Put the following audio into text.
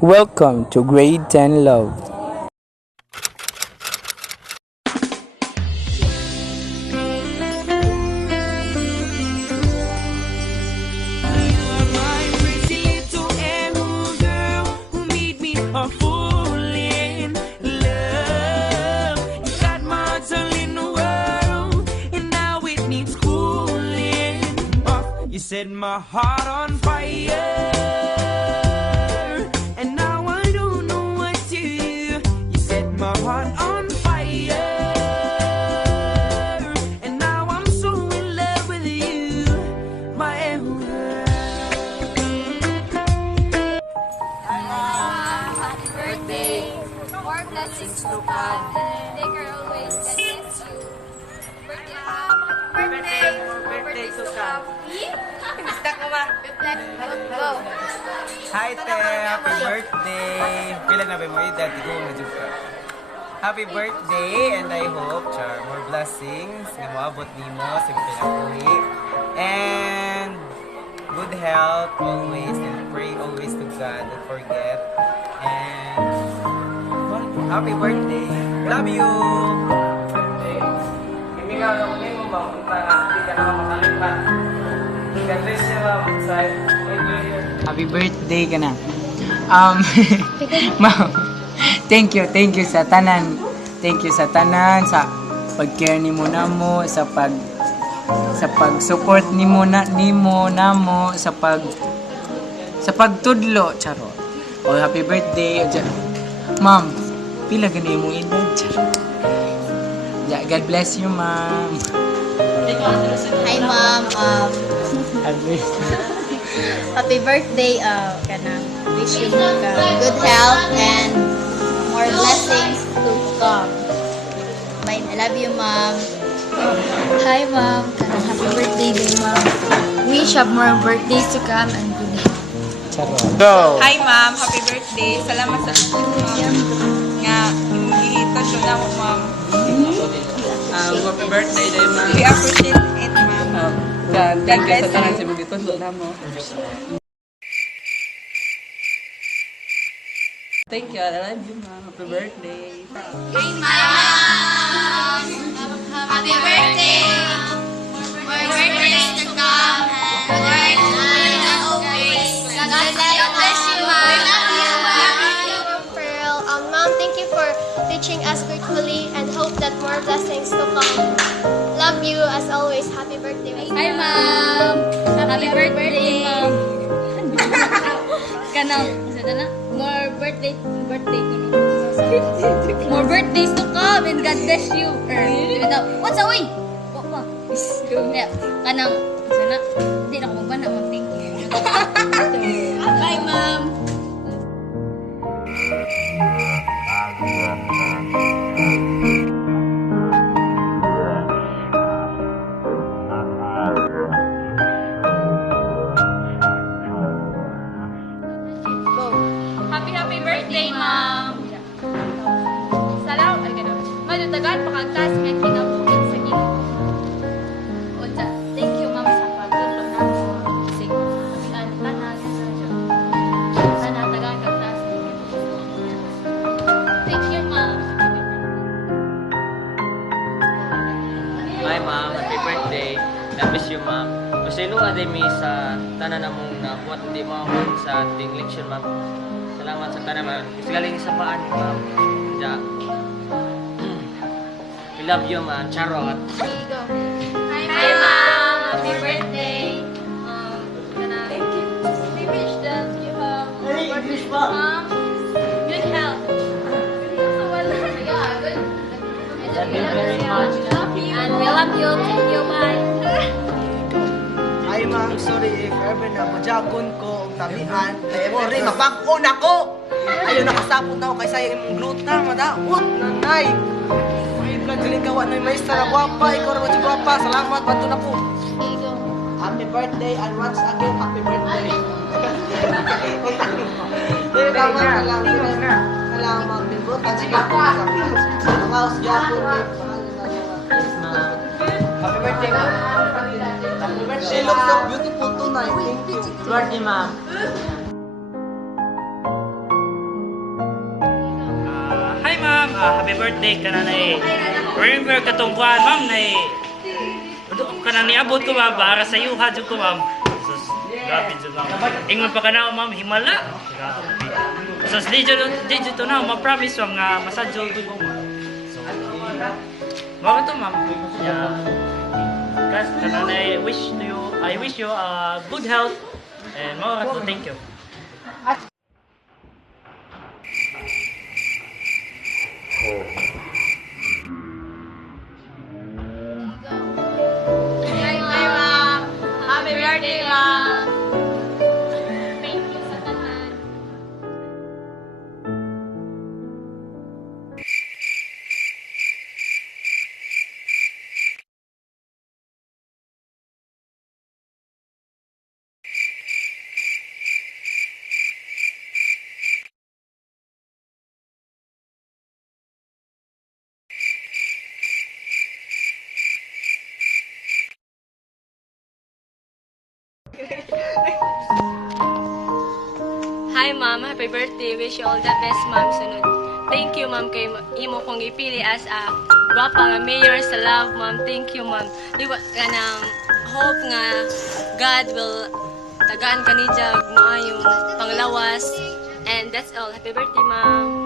Welcome to Grade 10 Love. Set my heart on fire, and now I don't know what to do. You set my heart on fire, and now I'm so in love with you, my ever. Happy birthday! More blessings to come. Take care always. God bless you. Birthday to come. Basta ko ba? Go. Hi te, happy birthday. Pila na ba mo edad? Go na jud ka. Happy birthday, and I hope more blessings nga moabot nimo sa pinabuhi. And good health always, and pray always to God. Don't forget. And happy birthday. Love you. Hindi ka lang mo ba hindi ka na makalimutan. God bless you, Happy birthday ka na. Ma'am, thank you sa tanan. Thank you sa tanan, sa pag-care ni mo namo, sa pag-support ni mo namo, sa pagtudlo, charot. Oh, happy birthday. Ma'am, pila gani mo edad, charot. God bless you, ma'am. Hi, Mom. Happy birthday. Wish you good health and more blessings to come. Bye. I love you, Mom. Hi, Mom. Happy birthday day, Mom. Wish have more birthdays to come and good health. Charot. Go! Hi ma'am, happy birthday. Salamat sa ma'am nga ihitod na mo ma'am. Happy birthday day, ma'am. We appreciate it ma'am. Thank you sa tanan sa mga dito na mo. Thank you. I love you, ma'am. Happy birthday. Happy birthday! More birthdays to come. And always. God bless you, Mom. Pearl. Mom, thank you for teaching us gratefully and hope that more blessings to come. Love you as always. Happy birthday. Hi, Mom. Happy birthday, Mom. Kanang, sada na? More birthday ko no. More birthdays to come and God bless you. What's away? What? Kanang, sana, hindi na ako magbana, Mom. Thank you. Bye, Mom. Happy birthday, Mom. Salamat ay ganun. Madutagan pakagtas nga kinabuhi sa Ginoo. Unsa, thank you Ma'am sa pagtulong namo. Sig tanan tanan tagan kagtas. Thank you, Ma'am. Hi, ma'am. Happy birthday. God bless you, ma'am. Masaylo aday mi sa tanan namong nakuha di mo sa ating leksyon, ma'am. Salamat sa tanan, ma'am. Galing sa paan, ma'am. Ja. We love you, ma'am. Charot. Hi, Mom. Happy birthday. Thank you. We wish that you have Mom, good health. Thank you very much. And we love you. Thank you. Bye. Ay ma'am, sorry if ever na majagon ko og tabian. Ay mo rin mapag-on ako. Ayaw nakasapot na ako kaysa yung gluta, madaot, nanay. Ay vlog galing kawa na yung maestra, gwapa, ikaw na mga gwapa. Salamat, bato na ko. Happy birthday and once again, happy birthday. Salamat, bilbot. At sige po, mga usgapon. Happy birthday, ma'am. Happy birthday, she looks so beautiful tonight. Thank you. Birthday, ma'am. happy birthday ka na remember katong buwan ma'am kanang niabot ko ma'am para sa iyo hadyo ko ma'am. Sus, grabe dyan ma'am. Ingon pa ka na ma'am, himala. Sus, di to na, ma-promise ma'am nga masadyo ko ma'am. So, bakit to ma'am? Yeah. Kasi kanang I wish you good health and mga to thank you. Hi, ma'am. Happy birthday, ma'am. Thank you sa tanan. Hi ma'am, happy birthday. Wish you all the best ma'am sunod. Thank you ma'am kay imo kong ipili as a gwapa nga mayor sa love ma'am. Thank you ma'am. Liwa ka ng hope nga God will tagaan ka ni Jag maayong panglawas. And that's all. Happy birthday ma'am.